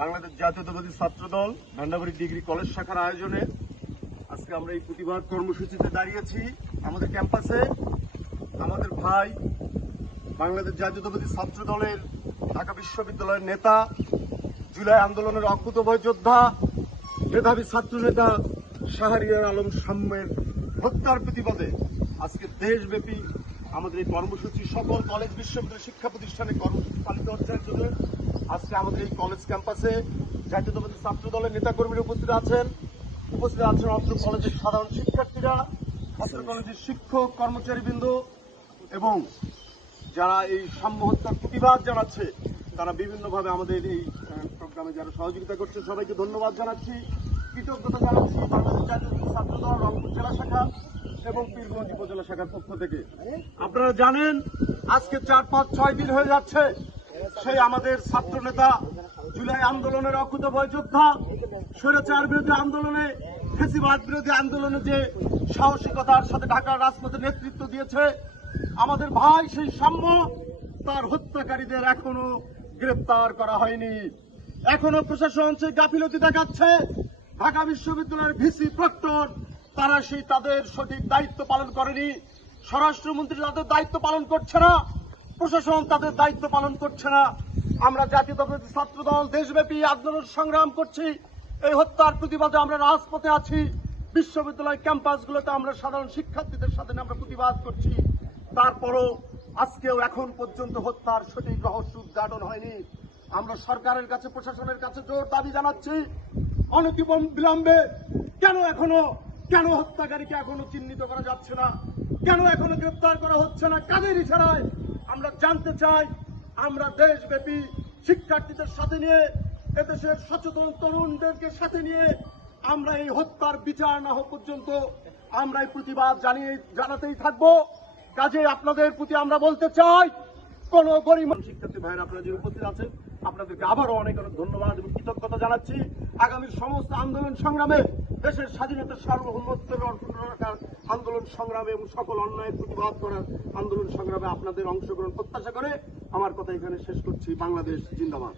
বাংলাদেশ জাতীয়তাবাদী ছাত্রদল ভান্ডাবাড়ি degree college শাখার আয়োজনে আজকে আমরা এই প্রতিবাদ কর্মসূচিতে দাঁড়িয়েছি। আমাদের ক্যাম্পাসে আমাদের ভাই বাংলাদেশ জাতীয়তাবাদী ছাত্রদলের ঢাকা বিশ্ববিদ্যালয়ের নেতা, জুলাই আন্দোলনের অকুতোভয় যোদ্ধা, মেধাবী ছাত্র নেতা শাহরিয়ার আলম সাম্যের হত্যার প্রতিবাদে আজকে দেশব্যাপী আমাদের এই কর্মসূচি সকল কলেজ বিশ্ববিদ্যালয় শিক্ষা প্রতিষ্ঠানে কর্মসূচি পালিত হচ্ছে। আজকে আমাদের এই কলেজ ক্যাম্পাসে জাতীয়তাবাদী ছাত্র দলের নেতাকর্মীরা উপস্থিত আছেন অত্র কলেজের সাধারণ শিক্ষার্থীরা, অত্র কলেজের শিক্ষক কর্মচারীবৃন্দ এবং যারা এই সাম্য হত্যার প্রতিবাদ জানাচ্ছে তারা বিভিন্নভাবে আমাদের এই প্রোগ্রামে যারা সহযোগিতা করছে সবাইকে ধন্যবাদ জানাচ্ছি, কৃতজ্ঞতা জানাচ্ছি বাংলাদেশ জাতীয়তাবাদী ছাত্র দল রংপুর জেলা শাখা এবং পীরগঞ্জ উপজেলা শাখার পক্ষ থেকে। আপনারা জানেন আজকে 4-5-6 দিন হয়ে যাচ্ছে সেই আমাদের ছাত্র নেতা জুলাই আন্দোলনের অকুতোভয় যোদ্ধা, স্বৈরাচার বিরোধী আন্দোলনে, ফ্যাসিবাদ বিরোধী আন্দোলনে যে সাহসিকতার সাথে ঢাকার রাজপথে নেতৃত্ব দিয়েছে আমাদের ভাই সেই সাম্য, তার হত্যাকারীদের এখনো গ্রেপ্তার করা হয়নি। এখনো প্রশাসন সেই গাফিলতি দেখাচ্ছে। ঢাকা বিশ্ববিদ্যালয়ের ভিসি প্রক্টর তারা সেই তাদের সঠিক দায়িত্ব পালন করেনি। স্বরাষ্ট্রমন্ত্রী তাদের দায়িত্ব পালন করছে না, প্রশাসন তাদের দায়িত্ব পালন করছে না। আমরা জাতীয়তাবাদী ছাত্রদল দেশব্যাপী আন্দোলন সংগ্রাম করছি। এই হত্যার প্রতিবাদে আমরা রাজপথে আছি। বিশ্ববিদ্যালয় ক্যাম্পাসগুলোতে আমরা সাধারণ শিক্ষার্থীদের সাথে আমরা প্রতিবাদ করছি। তারপরও আজকেও এখন পর্যন্ত হত্যার সঠিক রহস্য উদ্ঘাটন হয়নি। আমরা সরকারের কাছে, প্রশাসনের কাছে জোর দাবি জানাচ্ছি, অনতিবিলম্বে কেন হত্যাকারীকে এখনো চিহ্নিত করা যাচ্ছে না, কেন এখনো গ্রেপ্তার করা হচ্ছে না, কাদের ইশারায় আমরা জানতে চাই। আমরা দেশব্যাপী শিক্ষার্থীদের সাথে নিয়ে, এদেশের সচেতন তরুণদেরকে সাথে নিয়ে আমরা এই হত্যার বিচার না হওয়া পর্যন্ত আমরা এই প্রতিবাদ জানাতেই থাকবো। কাজে আপনাদের প্রতি আমরা বলতে চাই, কোন গরিব শিক্ষার্থী ভাইয়েরা আপনারা যে উপস্থিত আছেন আপনাদেরকে আবারও অনেক অনেক ধন্যবাদ এবং কৃতজ্ঞতা জানাচ্ছি। আগামীর সমস্ত আন্দোলন সংগ্রামে, দেশের স্বাধীনতার সার্বভৌমত্বের অর্জন রাখার আন্দোলন সংগ্রামে এবং সকল অন্যায়ের প্রতিবাদ করার আন্দোলন সংগ্রামে আপনাদের অংশগ্রহণ প্রত্যাশা করে আমার কথা এখানে শেষ করছি। বাংলাদেশ জিন্দাবাদ।